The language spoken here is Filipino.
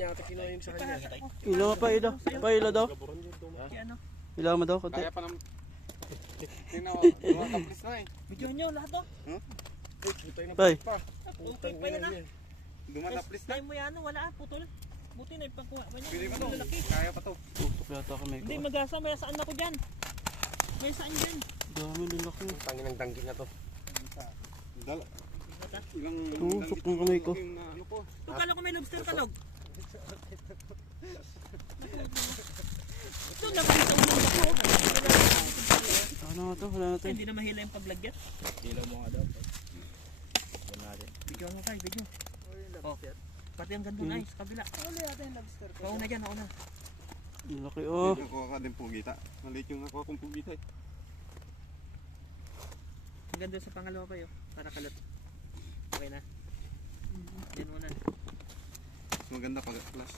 niya ata kinuha yung sa kanya. Ilo pa ilo. Pa ilo daw. Ano? Ilo mo daw konti. Kaya pa naman. Tingnan mo, tapos na eh. Video nyo lahat to. Putay na Tay. pa. Okay pa yan ah. Dumataplis na. Try mo yan, wala putol. Buti na ipagkuha mo Pwede niya. pa to. Lalaki. Kaya pa to. Tutok yata kami ko. Hindi magasa, may saan ako dyan. May saan dyan. Dami lalaki. Tangin ng dangking na to. Dala. Ilang Tusok ng kamay ko. yung ano ko. Tukala ko may lobster kalog. Ito, nakita mo ako. Ano nga to? Wala na to. Hindi na mahila yung paglagyan. Dila mo nga daw. Yan natin. Video mo kayo, video. Oh, pati ang ganda na sa kabila. Uli natin yung lobster. Nauna dyan, nauna. Lalaki oh. Nakuha ka din pugita. Maliit yung nakuha kong pugita eh. Ang ganda sa pangalawa pa yun. Para kalot. Okay na. Yan muna. Mas maganda pag flash.